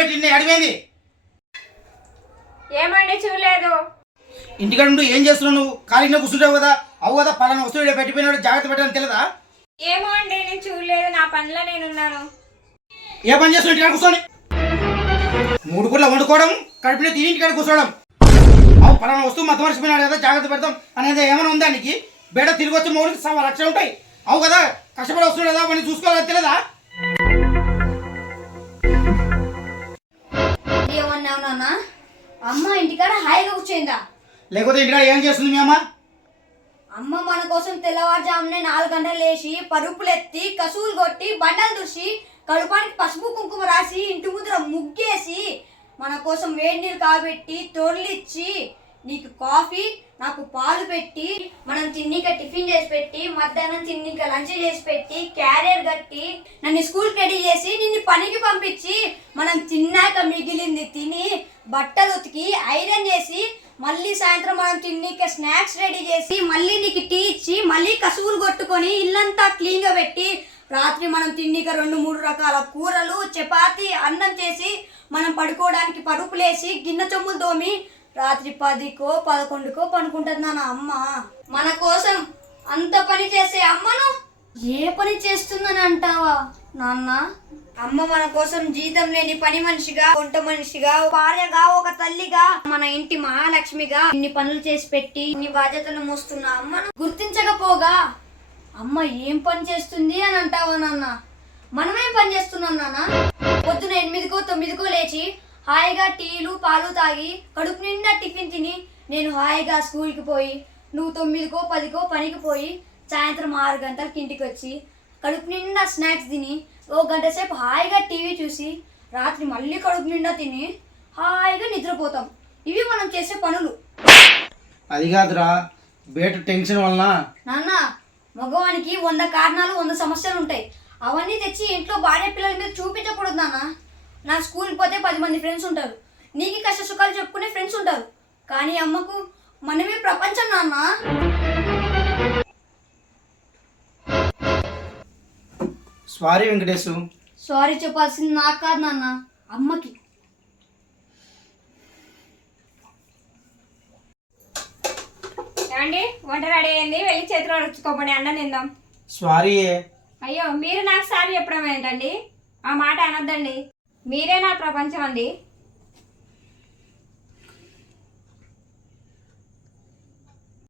పెట్టి అడిపోయింది ఏమండి చూడలేదు. ఇంటికాడ ఉండి ఏం చేస్తున్నావు నువ్వు? ఖాళీగా కూర్చుంటావు కదా. అవు కదా పలానా వస్తువు పెట్టిపోయినాడు జాగ్రత్త పెట్టని తెలియదా ఏమో అండి నేను చూడలేదు నా పనిలో నేనున్నాను. ఏ పని చేస్తున్నావు? ఇంటికాడ కూర్చొని మూడు పూట్ల వండుకోవడం కడుపులో తిని ఇంటికాడ కూర్చోవడం. అవు పలానా వస్తువు మత మర్చిపోయినాడు కదా జాగ్రత్త పెడతాం అనేది ఏమైనా ఉందా నీకు? బేడ తిరిగి వచ్చి మూడుకి సవా లక్ష ఉంటాయి. అవు కదా కష్టపడి వస్తున్నాడు కదా మనం చూసుకోవాలని తెలియదా అమ్మ ఇంటికాడ హాయిగా కూర్చోయిందా? లేకపోతే ఇంటికాడ ఏం చేస్తుంది మీ అమ్మ? అమ్మ మన కోసం తెల్లవారుజామునే నాలుగు గంటలు లేచి పరుపులు ఎత్తి కసువులు కొట్టి బండలు దుసి కడుపానికి పసుపు కుంకుమ రాసి ఇంటి ముందర ముగ్గేసి మన కోసం వేడి నీళ్ళు కాబెట్టి తొర్లిచ్చి నీకు కాఫీ నాకు పాలు పెట్టి మనం తిన్నిక టిఫిన్ చేసి పెట్టి మధ్యాహ్నం తిన్నిక లంచ్ చేసి పెట్టి క్యారియర్ కట్టి నన్ను స్కూల్కి రెడీ చేసి నిన్ను పనికి పంపించి మనం తిన్నాక మిగిలింది తిని బట్టలు ఉతికి ఐరన్ చేసి మళ్ళీ సాయంత్రం మనం తిన్నిక స్నాక్స్ రెడీ చేసి మళ్ళీ నీకు టీ ఇచ్చి మళ్ళీ కసువులు కొట్టుకొని ఇల్లంతా క్లీన్గా పెట్టి రాత్రి మనం తిన్నిక రెండు మూడు రకాల కూరలు చపాతి అన్నం చేసి మనం పడుకోవడానికి పరుపులేసి గిన్నె చెమ్ములు తోమి రాత్రి పదికో పదకొండుకో పనుకుంటుంది నాన్న అమ్మ. మన కోసం అంత పని చేసే అమ్మను? ఏ పని చేస్తుందని అంటావా నాన్న? అమ్మ మన కోసం జీతం లేని పని మనిషిగా వంట మనిషిగా భార్యగా ఒక తల్లిగా మన ఇంటి మహాలక్ష్మిగా ఇన్ని పనులు చేసి పెట్టి ఇన్ని బాధ్యతలు మోస్తున్న అమ్మను గుర్తించకపోగా? అమ్మ ఏం పని చేస్తుంది అని అంటావా నాన్న? మనమేం పని చేస్తున్నాం నాన్న? పొద్దున ఎనిమిదికో తొమ్మిదికో లేచి హాయిగా టీలు పాలు తాగి కడుపు నిండా టిఫిన్ తిని నేను హాయిగా స్కూల్కి పోయి నువ్వు తొమ్మిదికో పదికో పనికి పోయి సాయంత్రం ఆరు గంటలకి ఇంటికి వచ్చి కడుపు నిండా స్నాక్స్ తిని ఓ గంట సేపు హాయిగా టీవీ చూసి రాత్రి మళ్ళీ కడుపు నిండా తిని హాయిగా నిద్రపోతాం. ఇవి మనం చేసే పనులు. అది కాదురా బేట టెన్షన్ వలన. నాన్న మగవానికి వంద కారణాలు వంద సమస్యలు ఉంటాయి. అవన్నీ తెచ్చి ఇంట్లో భార్య పిల్లల మీద చూపించకూడదు నాన్న. నా స్కూల్ పోతే పది మంది ఫ్రెండ్స్ ఉంటారు. నీకు కష్ట సుఖాలు చెప్పుకునే ఫ్రెండ్స్ ఉంటారు. కానీ అమ్మకు మనమే ప్రపంచం నాన్న. సారీ వెంకటేశు. సారీ చెప్పాల్సింది నాకు కాదు నాన్న అమ్మకి. ఏమండి? వంట రెడీ అయింది. వెళ్ళి చేతిలో రుచుకోమని అన్నం తిందాం. సారీ అయ్యో మీరు నాకు సారి చెప్పడం ఏంటండి? ఆ మాట అనొద్దండి. మీరే నా ప్రపంచం అండి.